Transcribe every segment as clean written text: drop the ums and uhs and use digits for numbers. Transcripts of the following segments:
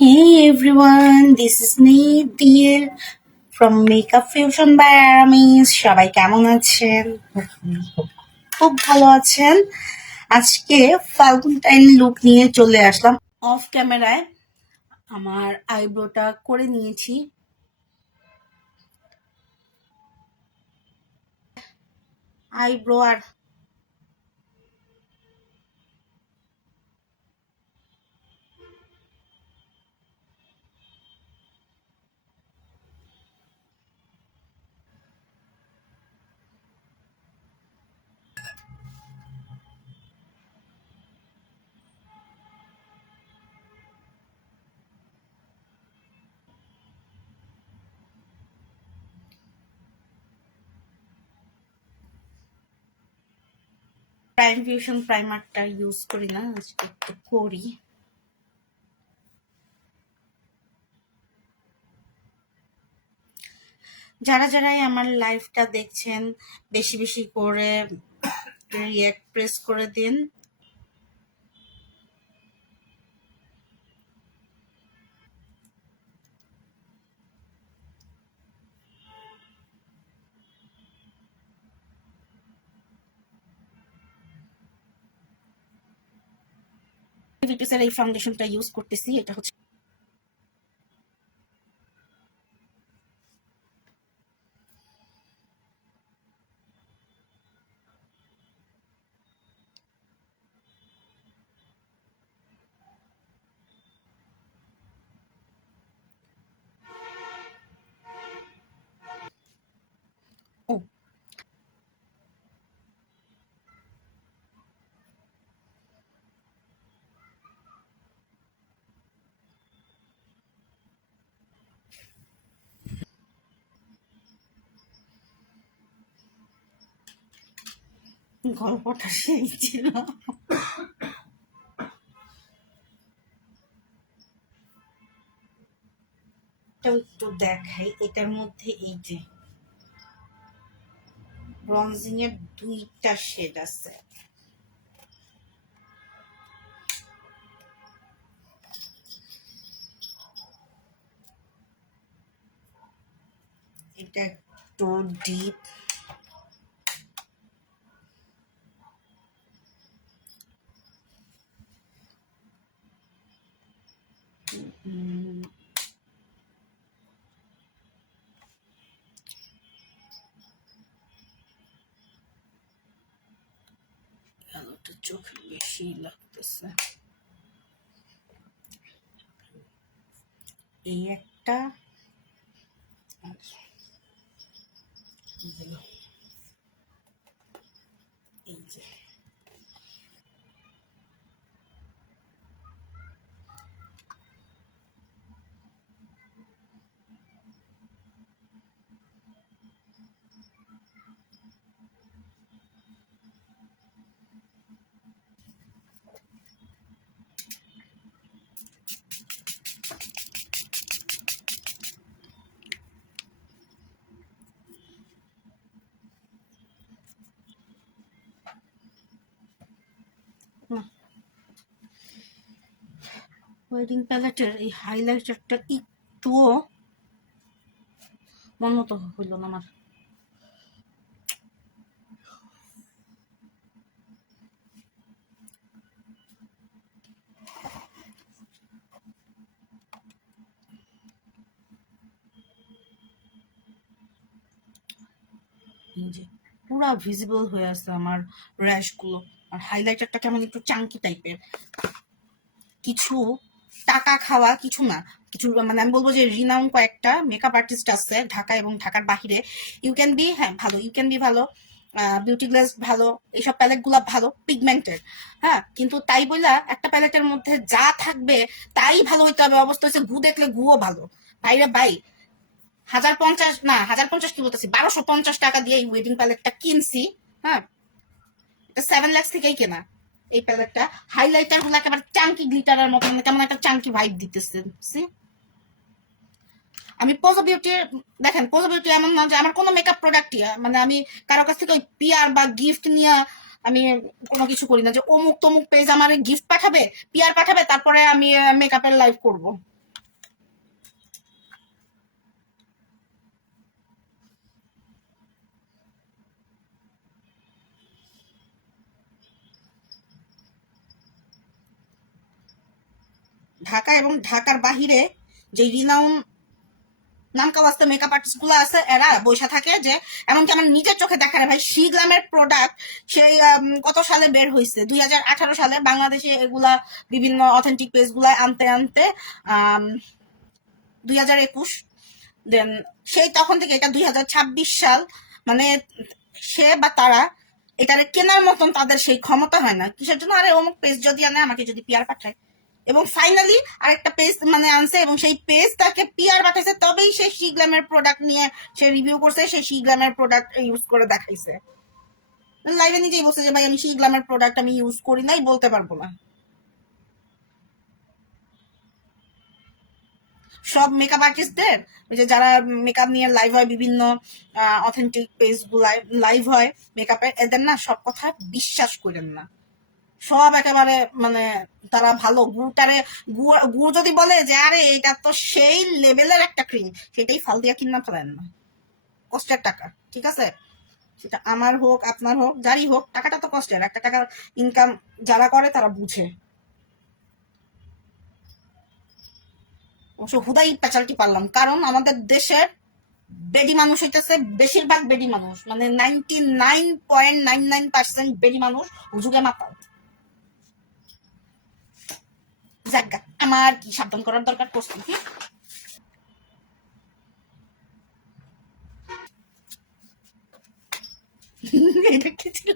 Hey everyone, this is Nadir from Makeup Fusion by Aramis. সবাই কেমন আছেন? খুব ভালো আছেন। আজকে ফাল্গুনটাইন লুক নিয়ে চলে আসলাম। অফ ক্যামেরায় আমার আইব্রোটা করে নিয়েছি। আইব্রো আর প্রাইম ফিউশন প্রাইমারটা ইউজ করি না, আজকে একটু করি। যারা যারাই আমার লাইভটা দেখছেন বেশি বেশি করে রিঅ্যাক্ট প্রেস করে দিন। ভিটিসের এই ফাউন্ডেশনটা ইউজ করতেছি, এটা হচ্ছে ও গল্পটা সেই ছিল। একটু দেখাই, এটার মধ্যে এই যে ব্রঞ্জিং এর দুইটা শেড আছে। এটা একটু ডিপ, আলোটা চোখে বেশি লাগতেছে। এই একটা এই যে ওয়েডিং প্যালেটের এই হাইলাইটারটা একটুও মন মতো হইল না আমার। এই যে পুরা ভিজিবল হয়ে আছে আমার র্যাশ গুলো। আর হাইলাইটারটা কেমন একটু চাঙ্কি টাইপের, কিছু টাকা খাওয়া কিছু না, কিছু মানে আমি বলবো যে রিনাউন কয়েকটা মেকআপ আর্টিস্ট আছে ঢাকা এবং ঢাকার বাহিরে। ইউ ক্যান বি, হ্যাঁ ভালো, ইউ ক্যান বি ভালো, বিউটি গ্লেজ ভালো, এইসব প্যালেট গুলা ভালো পিগমেন্টেড। হ্যাঁ, কিন্তু তাই বললা একটা প্যালেটের মধ্যে যা থাকবে তাই ভালো হইতে হবে অবস্থা হচ্ছে গু দেখলে গুও ভালো। ভাইরে ভাই, 1050 না, 1050 কি বলতেছি, 1250 টাকা দিয়ে এই ওয়েডিং প্যালেটটা কিনছি। হ্যাঁ, এটা 7 লাখ থেকেই কেনা এই প্যালেটটা। হাইলাইটার গুলো একেবারে চাঙ্কি গ্লিটারের মতো, মানে কেমন একটা চাঙ্কি ভাইব দিতেছে। আমি পোজো বিউটি, দেখেন পোজো বিউটি এমন না যে আমার কোনো মেকআপ প্রোডাক্টই মানে আমি কারো কাছ থেকে ওই পিআর বা গিফট নিয়ে আমি কোনো কিছু করি না যে অমুক তমুক পেজ আমার গিফট পাঠাবে, পিআর পাঠাবে, তারপরে আমি মেকআপের লাইভ করব। ঢাকা এবং ঢাকার বাহিরে যে রিনাউন নামকা বাস্তে মেকআপ আর্টিস্ট গুলো আছে, এরা বসে থাকে যে এমনকি আমার নিজের চোখে দেখা রে ভাই, শি গ্ল্যামের প্রোডাক্ট সেই কত সালে বের হয়েছে, 2018 সালে বাংলাদেশে এগুলা বিভিন্ন অথেন্টিক পেজ গুলা আনতে আনতে 2021, দেন সেই তখন থেকে এটা 2026 সাল, মানে সে বা তারা এটারে কেনার মতন তাদের সেই ক্ষমতা হয় না। কিসের জন্য? আরে অমুক পেজ যদি আনে, আমাকে যদি পিআর পাঠায়, এবং ফাইনালি আরেকটা পেজ মানে আনছে এবং সেই পেজ তাকে পিআর পাঠাইছে, তবেই সে শিগ্রামের প্রোডাক্ট নিয়ে সে রিভিউ করছে, সেই শিগ্রামের প্রোডাক্ট ইউজ করে দেখাইছে। লাইভে নিজেই বলছে যে ভাই আমি শিগ্রামের প্রোডাক্ট আমি ইউজ করি নাই, বলতে পারবো না। সব মেকআপ আর্টিস্টদের, ওই যে যারা মেকআপ নিয়ে লাইভ হয় বিভিন্ন অথেন্টিক পেজ গুলায় লাইভ হয় মেকআপের, এদের না সব কথা বিশ্বাস করেন না। সব একেবারে মানে তারা ভালো গুড়টারে, গুড় যদি বলে যে আরে এটা তো সেই লেভেলের একটা ক্রিম, সেটাই ফাল দিয়া কিনা ফেলেন না, কষ্টের টাকা, ঠিক আছে? সেটা আমার হোক আপনার হোক যারই হোক, টাকাটা তো কষ্টের, একটা টাকা ইনকাম যারা করে তারা বুঝে। অবশ্য হুদাই পেঁচালটি পারলাম, কারণ আমাদের দেশের বেডি মানুষ হইতেছে বেশিরভাগ বেডি মানুষ, মানে 99.99% বেডি মানুষ হুজুগে মাতাল। জায়গা আমার কি সাবধান করার দরকার পড়ছে? এটা কি ছিল?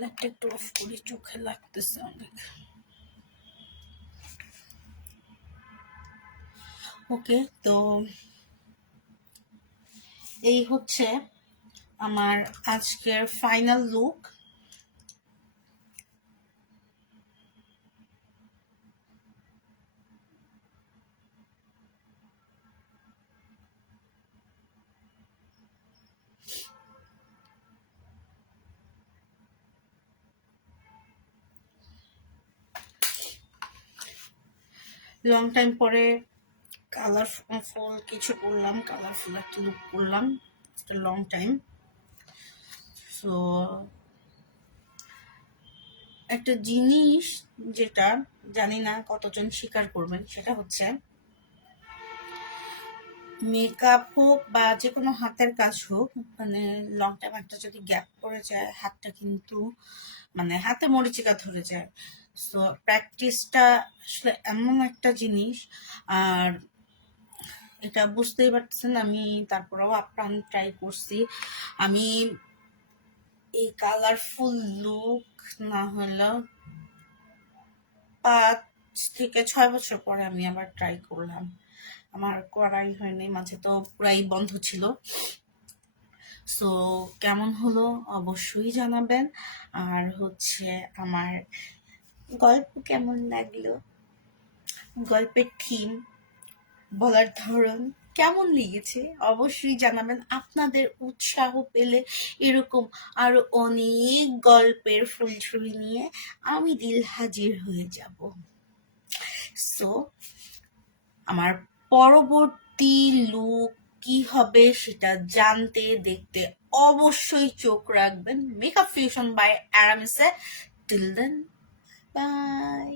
লাইটটা একটু অফ করি, চোখে লাগতেছে অনেক। ওকে, তো এই হচ্ছে আমার আজকের ফাইনাল লুক। লং টাইম পরে কালারফুল কিছু করলাম, কালারফুল একটা লুক করলাম লং টাইম। সো একটা জিনিস যেটা জানি না কতজন স্বীকার করবেন, সেটা হচ্ছে মেকআপ হোক বা যে কোনো হাতের কাজ হোক, মানে লং টাইম একটা যদি গ্যাপ পড়ে যায়, হাতটা কিন্তু মানে হাতে মরিচিকা ধরে যায়। সো প্র্যাকটিসটা আসলে এমন একটা জিনিস, আর এটা বুঝতেই পারতেছেন, আমি তারপরেও আপ্রাণ ট্রাই করছি। আমি এই কালারফুল লুক না হলেও 5 থেকে 6 বছর পরে আমি আবার ট্রাই করলাম। আমার করাই হয়নি, মাঝে তো পুরাই বন্ধ ছিল। সো কেমন হলো অবশ্যই জানাবেন। আর হচ্ছে আমার গল্প কেমন লাগলো, গল্পের থিম, বলার ধরন কেমন লেগেছে অবশ্যই জানাবেন। আপনাদের উৎসাহ পেলে এরকম আরো অনেক গল্পের ফুলঝুরি নিয়ে আমি দিল হাজির হয়ে যাব। সো আমার পরবর্তী লুক কি হবে সেটা জানতে দেখতে অবশ্যই চোখ রাখবেন মেকআপ ফিউশন বাই অ্যারামিসে। Till then, by.